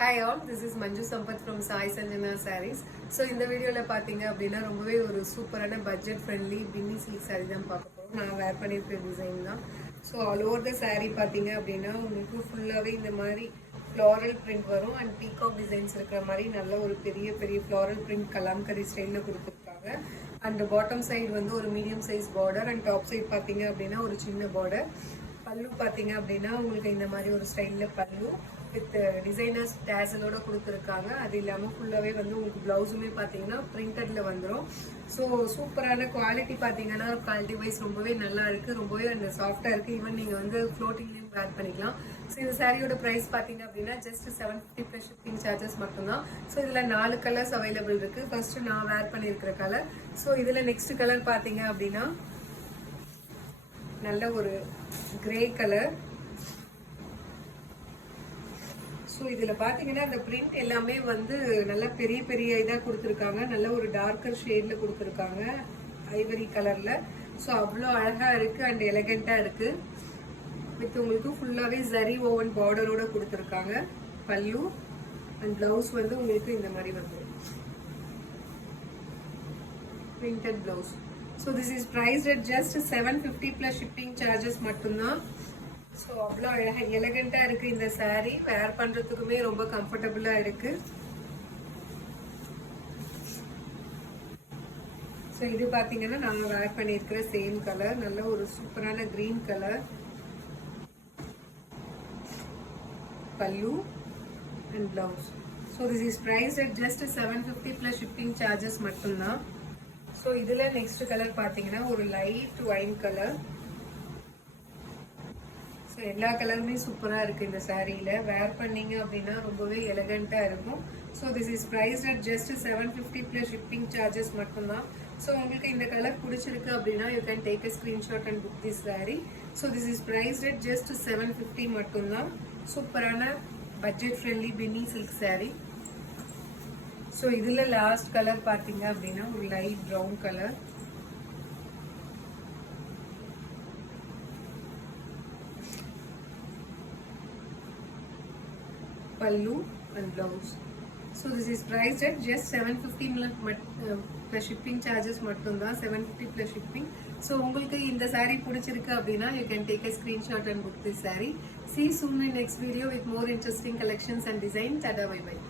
Hi all, this is Manju Sampath from Sai Sanjana Sarees. So இந்த வீடியோல பாத்தீங்க அப்படின்னா ரொம்பவே ஒரு சூப்பரான budget friendly Binny silk saree தான் பார்க்க போறோம். நான் வேர் பண்ணிருக்க டிசைன் தான். So all over the saree பாத்தீங்க அப்படின்னா உங்களுக்கு ஃபுல்லாவே இந்த மாதிரி ஃப்ளாரல் பிரிண்ட் வரும் அண்ட் பீகாக் டிசைன்ஸ் இருக்கிற மாதிரி நல்ல ஒரு பெரிய பெரிய ஃப்ளாரல் பிரிண்ட் கலாம்கரி ஸ்டைலில் கொடுத்துருக்காங்க. அண்ட் பாட்டம் சைடு வந்து ஒரு medium size border and top side பாத்தீங்க அப்படின்னா ஒரு சின்ன பார்டர். பல்லு பாத்தீங்க அப்படின்னா உங்களுக்கு இந்த மாதிரி ஒரு ஸ்டைலில் பல்லு வித் டிசைனர்ஸ் டேசலோட கொடுத்துருக்காங்க. அது இல்லாமல் ஃபுல்லாகவே வந்து உங்களுக்கு ப்ளவுஸுமே பார்த்தீங்கன்னா பிரிண்டட்ல வந்துடும். ஸோ சூப்பரான குவாலிட்டி பார்த்தீங்கன்னா குவாலிட்டி வைஸ் ரொம்பவே நல்லா இருக்கு, ரொம்பவே அந்த சாஃப்டாக இருக்கு. ஈவன் நீங்கள் வந்து ஃப்ளோட்டிங்லேயும் வேர் பண்ணிக்கலாம். ஸோ இந்த சாரியோட ப்ரைஸ் பார்த்தீங்க அப்படின்னா ஜஸ்ட் 750 ப்ளஸ் ஷிப்பிங் சார்ஜஸ் மட்டும்தான். ஸோ இதில் 4 கலர்ஸ் அவைலபிள் இருக்கு. ஃபர்ஸ்ட் நான் வேர் பண்ணியிருக்கிற கலர். ஸோ இதில் நெக்ஸ்ட் கலர் பார்த்தீங்க அப்படின்னா நல்ல ஒரு கிரே கலர். ஸோ இதில் பார்த்தீங்கன்னா இந்த பிரிண்ட் எல்லாமே வந்து நல்ல பெரிய பெரிய இதாக கொடுத்துருக்காங்க. நல்ல ஒரு டார்க்கர் ஷேடில் கொடுத்துருக்காங்க ஐவரி கலரில். ஸோ அவ்வளோ அழகாக இருக்குது அண்ட் எலகண்ட்டாக இருக்குது. வித் உங்களுக்கு ஃபுல்லாகவே ஜரி ஓவன் பார்டரோட கொடுத்துருக்காங்க. பல்லு அண்ட் ப்ளவுஸ் வந்து உங்களுக்கு இந்த மாதிரி வந்துடும் printed blouse. So this is prized at just 750 plus shipping charges மட்டும்தான். ஸோ அவ்வளோ அழகாக எலகண்ட்டாக இருக்குது இந்த சாரீ. வேர் பண்ணுறதுக்குமே ரொம்ப கம்ஃபர்டபுளாக இருக்குது. ஸோ இது பார்த்தீங்கன்னா நாங்கள் வேர் பண்ணியிருக்கிற சேம் கலர், நல்ல ஒரு சூப்பரான green colour. Pallu and blouse. So this is price at just 750 plus shipping charges மட்டும்தான். ஸோ இதில் நெக்ஸ்ட் கலர் பார்த்தீங்கன்னா ஒரு லைட் ஒயின் கலர். ஸோ எல்லா கலருமே சூப்பராக இருக்குது இந்த சாரியில். வேர் பண்ணீங்க அப்படின்னா ரொம்பவே எலகண்ட்டாக இருக்கும். So this is price at just 750 plus shipping charges மட்டும்தான். ஸோ உங்களுக்கு இந்த கலர் பிடிச்சிருக்கு அப்படின்னா you can take a screenshot and book this sari. So this is price at just 750 மட்டும்தான். சூப்பரான budget friendly Binny silk sari. So இதில் லாஸ்ட் கலர் பார்த்தீங்க அப்படின்னா ஒரு light brown colour. pallu and blouse. So this is priced at just 750 plus shipping charges மட்டும்தான். 750 plus shipping. So உங்களுக்கு இந்த saree பிடிச்சிருக்கு அப்படின்னா you can take a screenshot and book this saree. See you soon in next video with more interesting collections and design. Tada, bye bye.